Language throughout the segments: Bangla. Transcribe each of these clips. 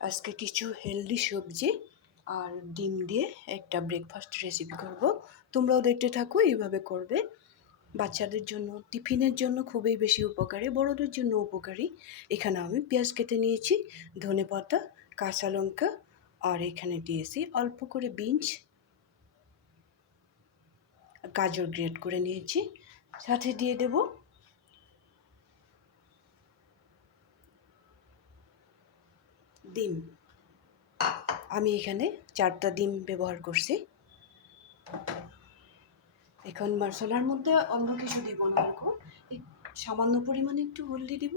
আজকে কিছু হেলদি সবজি আর ডিম দিয়ে একটা ব্রেকফাস্ট রেসিপি করব। তোমরাও দেখতে থাকো, এইভাবে করবে। বাচ্চাদের জন্য টিফিনের জন্য খুবই বেশি উপকারী, বড়দের জন্য উপকারী। এখানে আমি পেঁয়াজ কেটে নিয়েছি, ধনেপাতা, কাঁচা লঙ্কা, আর এখানে দিয়েছি অল্প করে বিনস, গাজর গ্রেট করে নিয়েছি। সাথে দিয়ে দেব ডিম। আমি এখানে 4টা ডিম ব্যবহার করছি। এখন মশলার মধ্যে অন্য কিছু দিব না, দেখো সামান্য পরিমাণে একটু হলদি দিব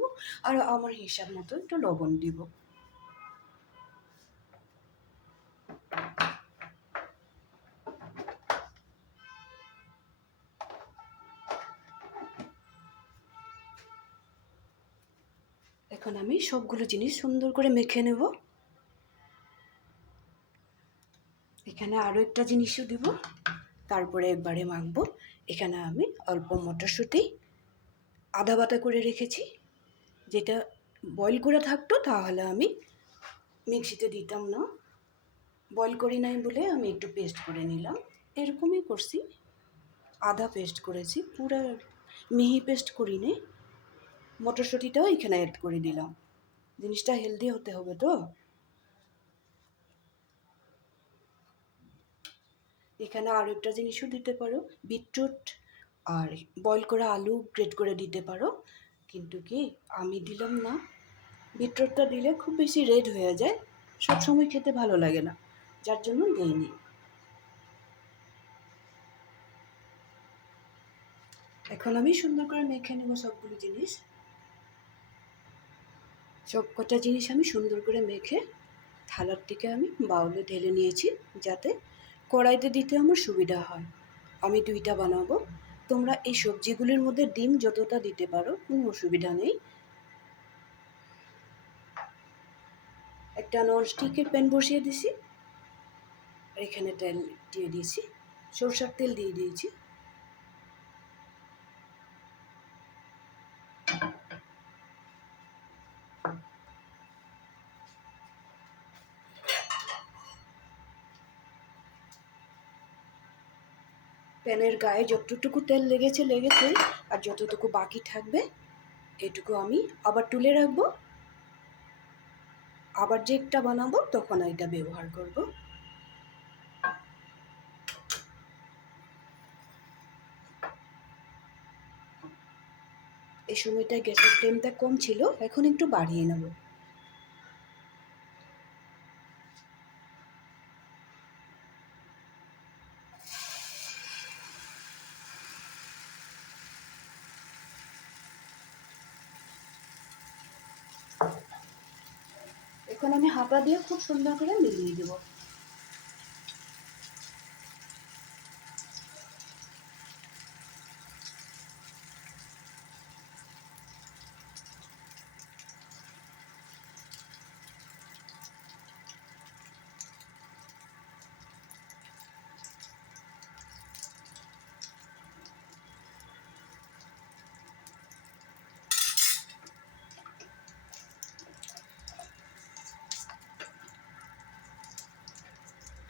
আর আমার হিসাব মতো একটু লবণ দিব। এখন আমি সবগুলো জিনিস সুন্দর করে মেখে নেব। এখানে আরও একটা জিনিসও দিব, তারপরে একবারে মাখবো। এখানে আমি অল্প মটরশুঁটি আধা বাটা করে রেখেছি, যেটা বয়েল করে থাকতো তাহলে আমি মিক্সিতে দিতাম না। বয়েল করি নাই বলে আমি একটু পেস্ট করে নিলাম। এরকমই করছি, আধা পেস্ট করেছি, পুরো মিহি পেস্ট করিনি। মটরশুঁটিটাও এখানে অ্যাড করে দিলাম, জিনিসটা হেলদি হতে হবে তো। এখানে আরও একটা জিনিসও দিতে পারো, বিটরুট আর বয়েল করা আলু গ্রেট করে দিতে পারো, কিন্তু কি আমি দিলাম না। বিটরুটটা দিলে খুব বেশি রেড হয়ে যায়, সব সময় খেতে ভালো লাগে না, যার জন্য দিইনি। এখন আমি সুন্দর করে মেখে নেব সবগুলো জিনিস। সব কটা জিনিস আমি সুন্দর করে মেখে থালার থেকে আমি বাউলে ঢেলে নিয়েছি, যাতে কড়াইতে দিতে আমার সুবিধা হয়। আমি 2টা বানাবো। তোমরা এই সবজিগুলির মধ্যে ডিম যতটা দিতে পারো, কোনো অসুবিধা নেই। একটা ননস্টিকের প্যান বসিয়ে দিছি, আর এখানে তেল দিয়ে দিয়েছি, সরষের তেল দিয়ে দিয়েছি। প্যানের গায়ে যতটুকু তেল লেগেছে, আর যতটুকু বাকি থাকবে এটুকু আমি আবার তুলে রাখবো। আবার যে একটা বানাবো তখন এটা ব্যবহার করব। এই সময়টায় গ্যাসের ফ্লেমটা কম ছিল, এখন একটু বাড়িয়ে নেব। এখন আমি হাতা দিয়ে খুব সুন্দর করে মিলিয়ে দেব।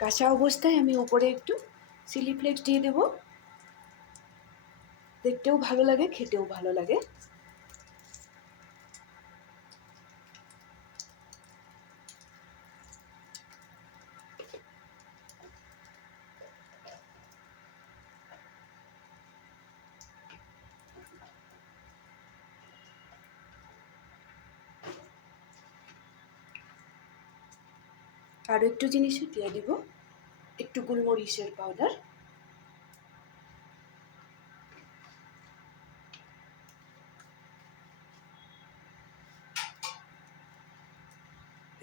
কাঁচা অবস্থায় আমি উপরে একটু চিলি ফ্লেক্স দিয়ে দেব, দেখতেও ভালো লাগে, খেতেও ভালো লাগে। আরও একটু জিনিস দিয়ে দিব, একটু গোলমরিচের পাউডার।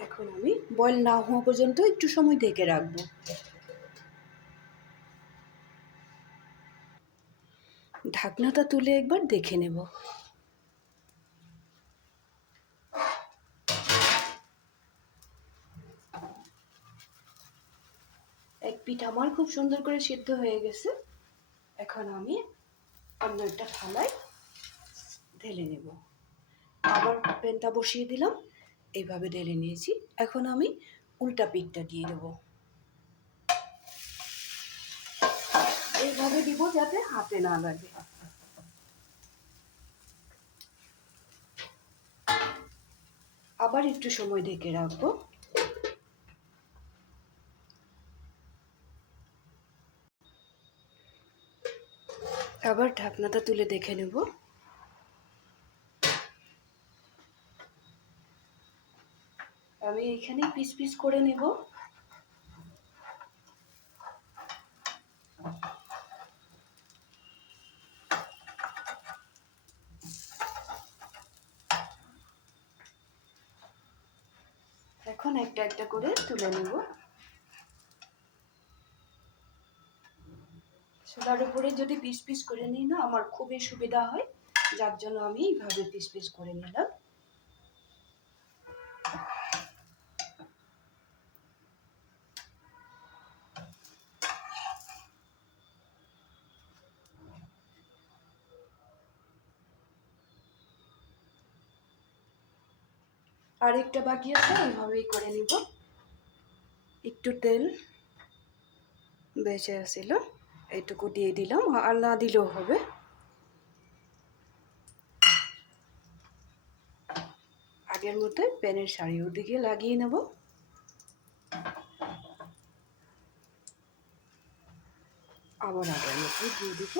এখন আমি বয়েল না হওয়া পর্যন্ত একটু সময় ঢেকে রাখবো। ঢাকনাটা তুলে একবার দেখে নেব। এক পিঠ আমার খুব সুন্দর করে সিদ্ধ হয়ে গেছে। এখন আমি অন্য একটা থালায় ঢেলে নেব। আবার প্যানটা বসিয়ে দিলাম, এইভাবে ঢেলে নিয়েছি। এখন আমি উল্টা পিঠটা দিয়ে দেবো। এইভাবে দিব যাতে হাতে না লাগে। আবার একটু সময় ঢেকে রাখবো। আবার ঢাকনাটা তুলে দেখে নেব। আমি এখানে পিস পিস করে নেব। এখন একটা একটা করে তুলে নেব। চুলার উপরে যদি পিস পিস করে নিই না, আমার খুবই সুবিধা হয়, যার জন্য আমি এইভাবে পিস পিস করে নিলাম। আরেকটা বাকি আছে, এইভাবেই করে নিব। একটু তেল বেঁচে আসছিল, এইটুকু দিয়ে দিলাম, আর না দিলেও হবে। আগের মতো প্যানের চারিদিকে লাগিয়ে নেব। আবার আগের মতো দিয়ে দিব।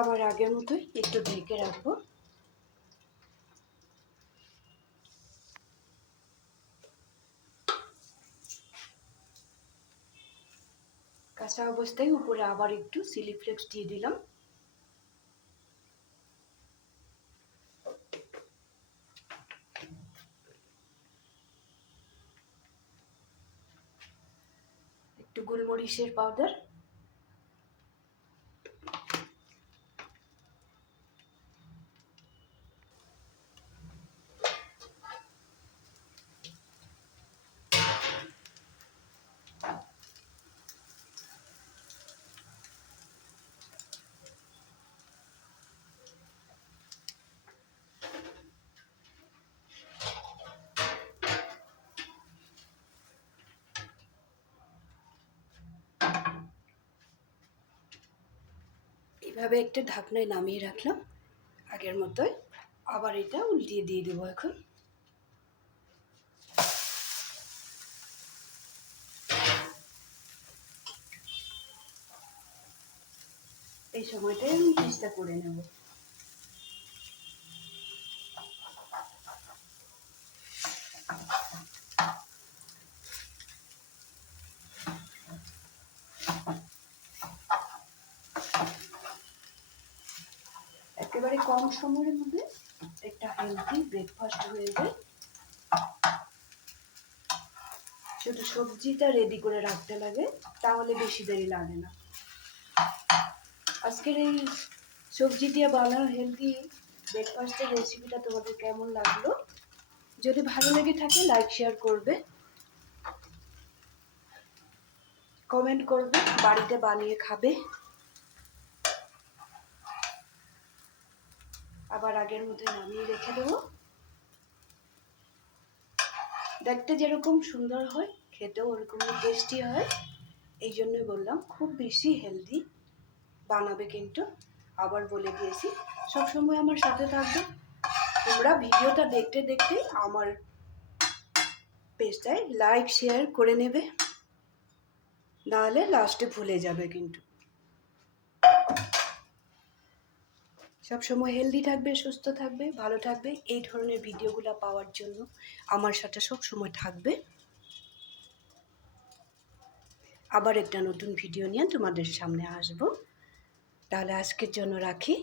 আবার আগের মতোই একটু ঢেকে রাখবো। কাঁচা অবস্থায় উপরে আবার একটু চিলি ফ্লেক্স দিয়ে দিলাম। একটু গোলমরিচের পাউডার। এভাবে একটা ঢাকনায় নামিয়ে রাখলাম আগের মতোই। আবার এটা উল্টিয়ে দিয়ে দেবো এখন। এই সময়টাই আমি চেষ্টা করে নেব। একেবারে কম সময়ের মধ্যে একটা হেলদি ব্রেকফাস্ট হয়ে যায়। শুধু সবজিটা রেডি করে রাখতে লাগে, তাহলে বেশি দেরি লাগে না। আজকের এই সবজি দিয়ে বানানো হেলদি ব্রেকফাস্টের রেসিপিটা তোমাদের কেমন লাগলো? যদি ভালো লেগে থাকে লাইক শেয়ার করবে, কমেন্ট করবে, বাড়িতে বানিয়ে খাবে। আবার আগের মতো নামিয়ে রেখে দেবো। দেখতে যেরকম সুন্দর হয়, খেতেও ওরকমই টেস্টি হয়। এই জন্যই বললাম খুব বেশি হেলদি বানাবে, কিন্তু আবার বলে দিয়েছি সবসময় আমার সাথে থাকবে। তোমরা ভিডিওটা দেখতে দেখতে আমার পেজটায় লাইক শেয়ার করে নেবে, নাহলে লাস্টে ভুলে যাবে। কিন্তু সবসময় হেলদি থাকবে, সুস্থ থাকবে, ভালো থাকবে। এই ধরনের ভিডিওগুলো পাওয়ার জন্য আমার সাথে সবসময় থাকবে। আবার একটা নতুন ভিডিও নিয়ে তোমাদের সামনে আসবো। তাহলে আজকের জন্য রাখি।